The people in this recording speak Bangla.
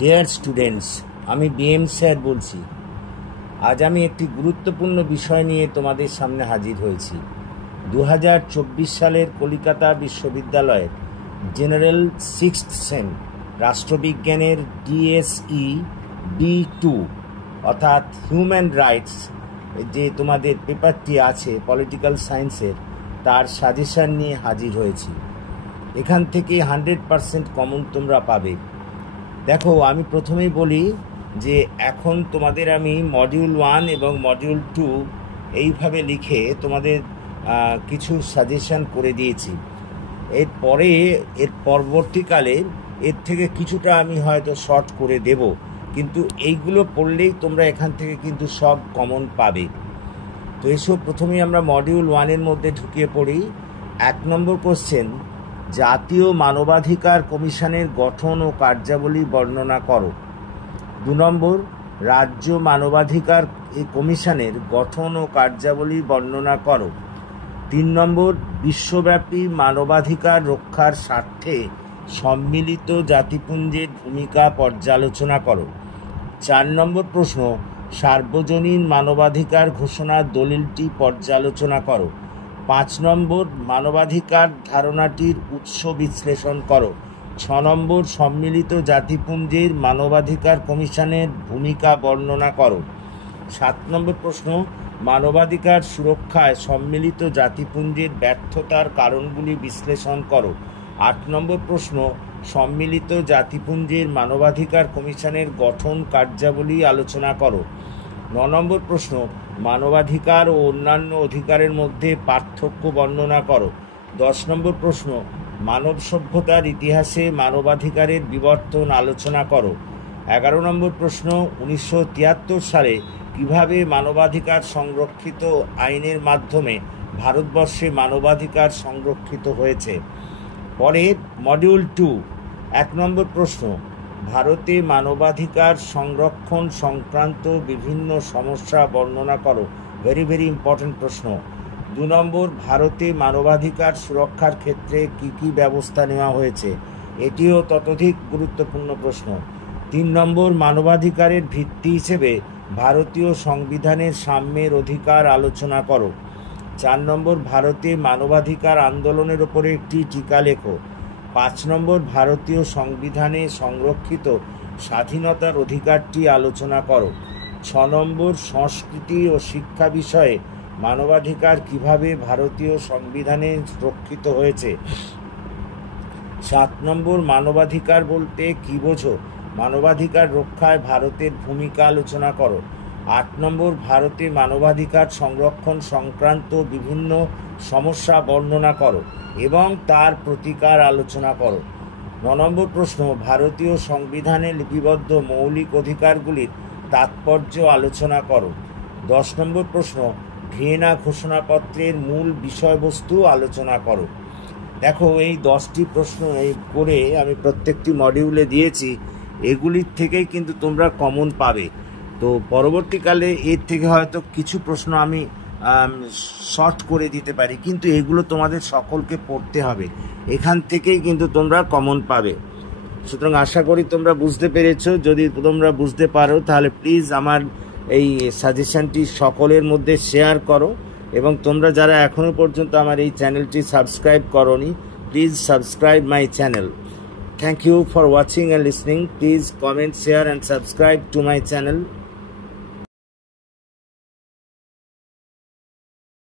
ডিয়ার স্টুডেন্টস, আমি বিএম স্যার বলছি। আজ আমি একটি গুরুত্বপূর্ণ বিষয় নিয়ে তোমাদের সামনে হাজির হয়েছি। 2024 সালের কলকাতা বিশ্ববিদ্যালয়ের জেনারেল সিক্সথ সেম রাষ্ট্রবিজ্ঞানের ডিএসই B2 অর্থাৎ হিউম্যান রাইটস যে তোমাদের পেপারটি আছে পলিটিক্যাল সায়েন্সের, তার সাজেশন নিয়ে হাজির হয়েছি। এখান থেকে 100% কমন তোমরা পাবে। দেখো, আমি প্রথমেই বলি যে এখন তোমাদের আমি মডিউল 1 এবং মডিউল 2 এইভাবে লিখে তোমাদের কিছু সাজেশন করে দিয়েছি। এর পরবর্তীকালে এর থেকে কিছুটা আমি হয়তো শর্ট করে দেব, কিন্তু এইগুলো পড়লেই তোমরা এখান থেকে কিন্তু সব কমন পাবে। তো এসব প্রথমেই আমরা মডিউল 1-এর মধ্যে ঢুকিয়ে পড়ি। 1 নম্বর কোশ্চেন, জাতীয় মানবাধিকার কমিশনের গঠন ও কার্যাবলী বর্ণনা করো। 2 নম্বর, রাজ্য মানবাধিকার কমিশনের গঠন ও কার্যাবলী বর্ণনা করো। 3 নম্বর, বিশ্বব্যাপী মানবাধিকার রক্ষার স্বার্থে সম্মিলিত জাতিপুঞ্জের ভূমিকা পর্যালোচনা করো। 4 নম্বর প্রশ্ন, সার্বজনীন মানবাধিকার ঘোষণার দলিলটি পর্যালোচনা করো। 5 নম্বর, মানবাধিকার ধারণাটির উৎস বিশ্লেষণ করো। 6 নম্বর, সম্মিলিত জাতিপুঞ্জের মানবাধিকার কমিশনের ভূমিকা বর্ণনা করো। 7 নম্বর প্রশ্ন, মানবাধিকার সুরক্ষায় সম্মিলিত জাতিপুঞ্জের ব্যর্থতার কারণগুলি বিশ্লেষণ করো। 8 নম্বর প্রশ্ন, সম্মিলিত জাতিপুঞ্জের মানবাধিকার কমিশনের গঠন কার্যাবলী আলোচনা করো। 9 নম্বর প্রশ্ন, মানবাধিকার ও অন্যান্য অধিকারের মধ্যে পার্থক্য বর্ণনা করো। 10 নম্বর প্রশ্ন, মানব সভ্যতার ইতিহাসে মানবাধিকারের বিবর্তন আলোচনা করো। 11 নম্বর প্রশ্ন, 1973 সালে কিভাবে মানবাধিকার সংরক্ষিত আইনের মাধ্যমে ভারতবর্ষে মানবাধিকার সংরক্ষিত হয়েছে। পরে মডিউল 2, 1 নম্বর প্রশ্ন, ভারতে মানবাধিকার সংরক্ষণ সংক্রান্ত বিভিন্ন সমস্যা বর্ণনা করো। ভেরি ভেরি ইম্পর্টেন্ট প্রশ্ন। 2 নম্বর, ভারতে মানবাধিকার সুরক্ষার ক্ষেত্রে কি কি ব্যবস্থা নেওয়া হয়েছে, এটিও ততোধিক গুরুত্বপূর্ণ প্রশ্ন। 3 নম্বর, মানবাধিকারের ভিত্তি হিসেবে ভারতীয় সংবিধানের সাম্যের অধিকার আলোচনা করো। 4 নম্বর, ভারতে মানবাধিকার আন্দোলনের ওপরে একটি টিকা লেখো। 5 নম্বর, ভারতীয় সংবিধানে সংরক্ষিত স্বাধীনতার অধিকারটি আলোচনা করো। 6 নম্বর, সংস্কৃতি ও শিক্ষা বিষয়ে মানবাধিকার কিভাবে ভারতীয় সংবিধানে রক্ষিত হয়েছে। 7 নম্বর, মানবাধিকার বলতে কি বোঝো, মানবাধিকার রক্ষায় ভারতের ভূমিকা আলোচনা করো। 8 নম্বর, ভারতে মানবাধিকার সংরক্ষণ সংক্রান্ত বিভিন্ন সমস্যা বর্ণনা করো এবং তার প্রতিকার আলোচনা করো। 9 নম্বর প্রশ্ন, ভারতীয় সংবিধানে লিপিবদ্ধ মৌলিক অধিকারগুলির তাৎপর্য আলোচনা করো। 10 নম্বর প্রশ্ন, ভিয়েনা ঘোষণাপত্রের মূল বিষয়বস্তু আলোচনা করো। দেখো, এই 10টি প্রশ্ন করে আমি প্রত্যেকটি মডিউলে দিয়েছি। এগুলির থেকেই কিন্তু তোমরা কমন পাবে। তো পরবর্তীকালে এর থেকে হয়তো কিছু প্রশ্ন আমি শর্ট করে দিতে পারি, কিন্তু এগুলো তোমাদের সকলকে পড়তে হবে। এখান থেকেই কিন্তু তোমরা কমন পাবে। সুতরাং আশা করি তোমরা বুঝতে পেরেছো। যদি তোমরা বুঝতে পারো তাহলে প্লিজ আমার এই সাজেশনটি সকলের মধ্যে শেয়ার করো, এবং তোমরা যারা এখনও পর্যন্ত আমার এই চ্যানেলটি সাবস্ক্রাইব করোনি, please subscribe my channel. Thank you for watching and listening. Please comment, share and subscribe to my channel.